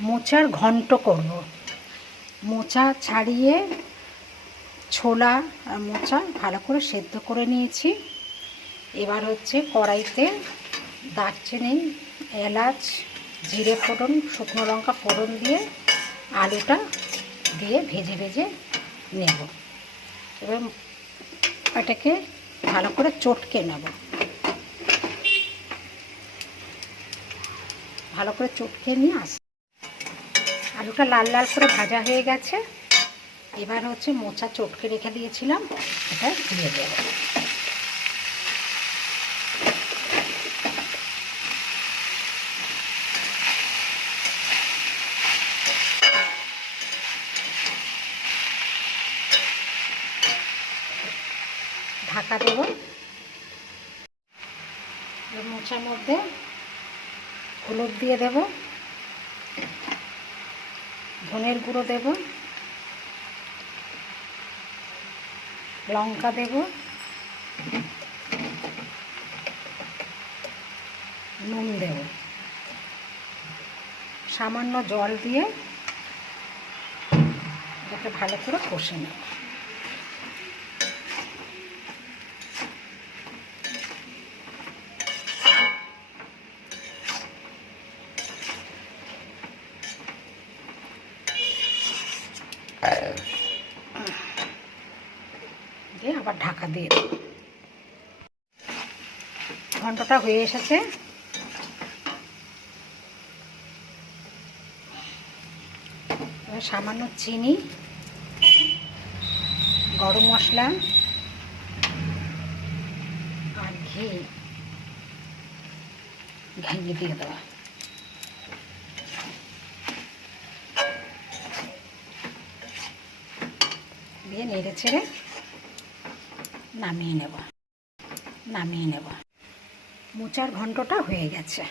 মোচার ঘন্ট করব। মোচা ছাড়িয়ে ছোলা আর মোচা ভালো করে সেদ্ধ করে নিয়েছি। এবার হচ্ছে কড়াইতে দারচিনি, এলাচ, জিরে ফোড়ন, শুকনো লঙ্কা ফোড়ন দিয়ে আলুটা দিয়ে ভেজে ভেজে নেব। এবার এটাকে ভালো করে চটকে নেব। ভালো করে চটকে নিয়ে আসি। আলুটা লাল লাল করে ভাজা হয়ে গেছে। এবার হচ্ছে মোচা চটকে রেখে দিয়েছিলাম, এটা দিয়ে দেব। ঢাকা দেব। মোচার মধ্যে হলুদ দিয়ে দেব, ধনের গুঁড়ো দেব, লঙ্কা দেব, নুন দেব, সামান্য জল দিয়ে এটাকে ভালো করে কষে নেব। দিয়ে আবার ঢাকা দিয়ে দেব। ঘন্টটা হয়ে এসেছে। সামান্য চিনি, গরম মশলা আর ঘি দিয়ে দেওয়া। দিয়ে নেড়ে ছেড়ে নামিয়ে নেব। মোচার ঘন্টটা হয়ে গেছে।